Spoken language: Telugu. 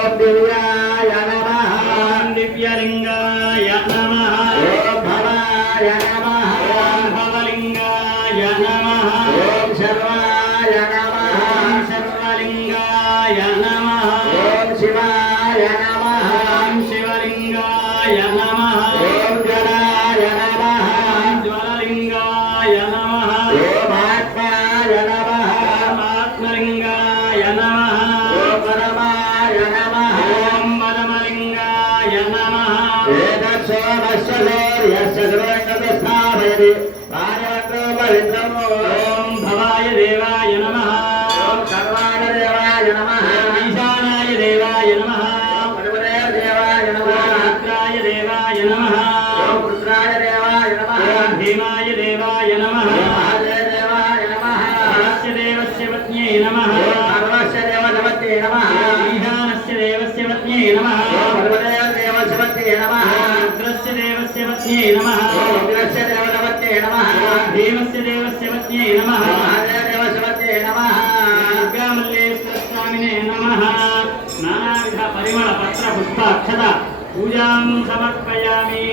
ఓం దివ్యాయ నమః ఓం దివ్యలింగాయ నమః ఓం భవాయ నమః ఓం భవలింగాయ నమః ఓం శర్వాయ నమః ఓం సర్వలింగాయ నమః ఓం శివాయ నమః ఓం శివలింగాయ నమః ఓం జలాయ నమః ఓం జ్వలలింగాయ నమః ఓం ఆత్మాయ నమః ఆత్మలింగాయ నమః ఓం పరమాయ నమః ఓం పరమలింగాయ నమః ఏతత్సోమస్య సూర్యస్య ధ్రువంగతిస్థాపయతి పారవత్రో పవిత్రమో ఓం భవాయ దేవాయ నమః. ఓం సర్వాణ దేవాయ నమః ఈశానాయ దేవాయ నమః. పరమదే దేవాయ నమః. రుద్రాయ దేవాయ నమః ఓం రుద్రాయ దేవాయ నమః. ఓం భీమాయ దేవాయ నమః. దేవాయ నమః సర్వస్య దేవస్య పత్న్యై నమః సర్వస్య దేవతమతే నమః ఓం ఈశానస్య దేవస్య పత్న్యై నమః ఓం దేవతమతే నమః రుద్రస్య దేవస్య పత్న్యై నమః। ఓం ఉగ్రస్య దేవతమతే నమః. భీమస్య దేవస్య పత్న్యై నమః। ఓం మహాదేవ దేవతమతే నమః. దుర్గామల్లేశ్వర స్వామినే నమః. నానావిధ పరిమళ పత్ర పుష్ప అక్షత పూజాం సమర్పయామి.